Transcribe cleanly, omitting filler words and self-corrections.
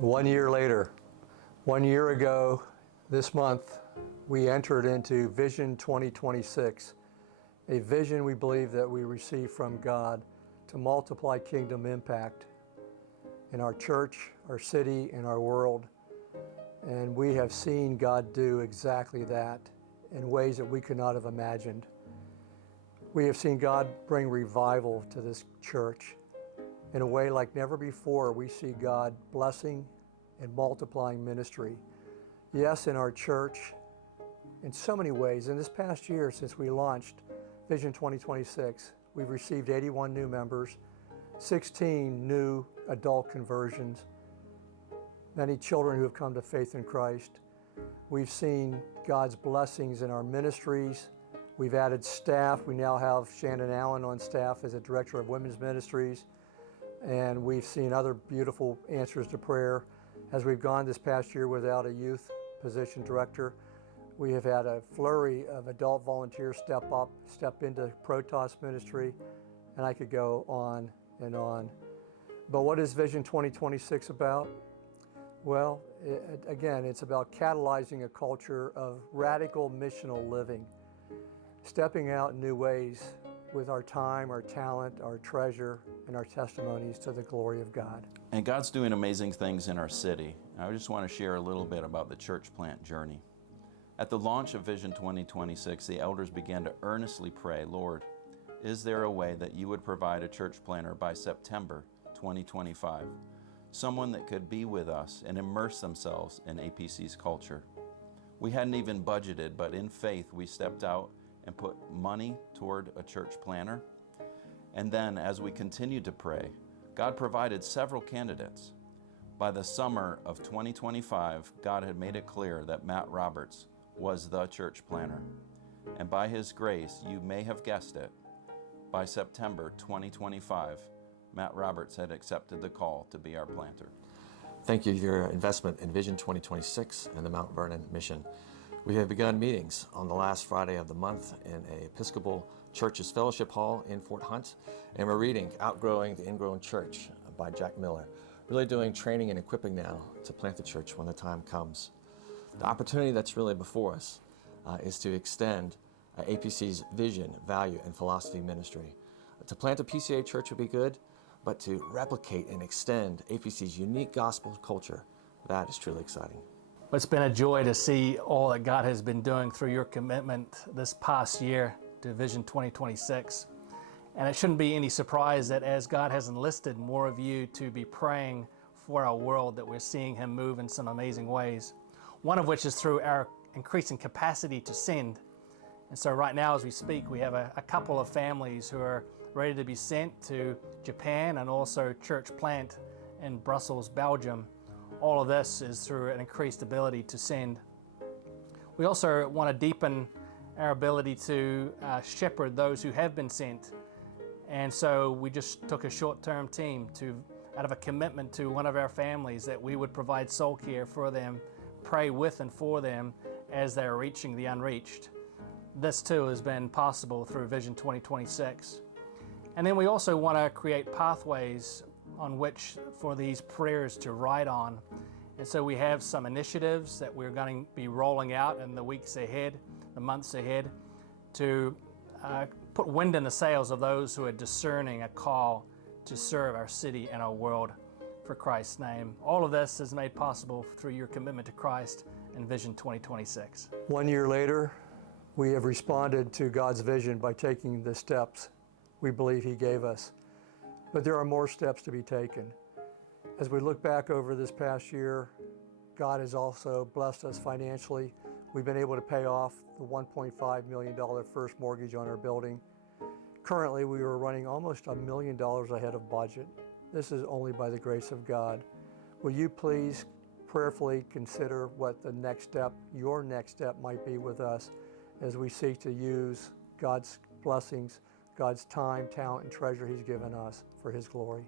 1 year later, 1 year ago this month, we entered into Vision 2026, a vision we believe that we received from God to multiply kingdom impact in our church, our city, and our world. And we have seen God do exactly that in ways that we could not have imagined. We have seen God bring revival to this church. In a way like never before, we see God blessing and multiplying ministry. Yes, in our church, in so many ways. In this past year, since we launched Vision 2026, we've received 81 new members, 16 new adult conversions, many children who have come to faith in Christ. We've seen God's blessings in our ministries. We've added staff. We now have Shannon Allen on staff as a director of women's ministries. And we've seen other beautiful answers to prayer. As we've gone this past year without a youth position director, we have had a flurry of adult volunteers step into Protos ministry, and I could go on and on. But what is Vision 2026 about? Well, again, it's about catalyzing a culture of radical missional living, stepping out in new ways with our time, our talent, our treasure, and our testimonies to the glory of God. And God's doing amazing things in our city. I just want to share a little bit about the church plant journey. At the launch of Vision 2026, the elders began to earnestly pray, Lord, is there a way that you would provide a church planter by September 2025? Someone that could be with us and immerse themselves in APC's culture. We hadn't even budgeted, but in faith we stepped out and put money toward a church planter. And then as we continued to pray, God provided several candidates. By the summer of 2025, God had made it clear that Matt Roberts was the church planter. And by His grace, you may have guessed it, by September 2025, Matt Roberts had accepted the call to be our planter. Thank you for your investment in Vision 2026 and the Mount Vernon mission. We have begun meetings on the last Friday of the month in a Episcopal Church's Fellowship Hall in Fort Hunt, and we're reading Outgrowing the Ingrown Church by Jack Miller, really doing training and equipping now to plant the church when the time comes. The opportunity that's really before us is to extend APC's vision, value, and philosophy ministry. To plant a PCA church would be good, but to replicate and extend APC's unique gospel culture, that is truly exciting. It's been a joy to see all that God has been doing through your commitment this past year to Vision 2026. And it shouldn't be any surprise that as God has enlisted more of you to be praying for our world, that we're seeing Him move in some amazing ways. One of which is through our increasing capacity to send. And so right now as we speak, we have a couple of families who are ready to be sent to Japan and also church plant in Brussels, Belgium. All of this is through an increased ability to send. We also want to deepen our ability to shepherd those who have been sent. And so we just took a short-term team out of a commitment to one of our families that we would provide soul care for them, pray with and for them as they're reaching the unreached. This too has been possible through Vision 2026. And then we also want to create pathways on which for these prayers to ride on. And so we have some initiatives that we're going to be rolling out in the weeks ahead, the months ahead, to put wind in the sails of those who are discerning a call to serve our city and our world for Christ's name. All of this is made possible through your commitment to Christ and Vision 2026. 1 year later, we have responded to God's vision by taking the steps we believe He gave us. But there are more steps to be taken. As we look back over this past year, God has also blessed us financially. We've been able to pay off the $1.5 million first mortgage on our building. Currently, we are running almost $1 million ahead of budget. This is only by the grace of God. Will you please prayerfully consider what the next step, your next step might be with us as we seek to use God's blessings, God's time, talent, and treasure He's given us for His glory.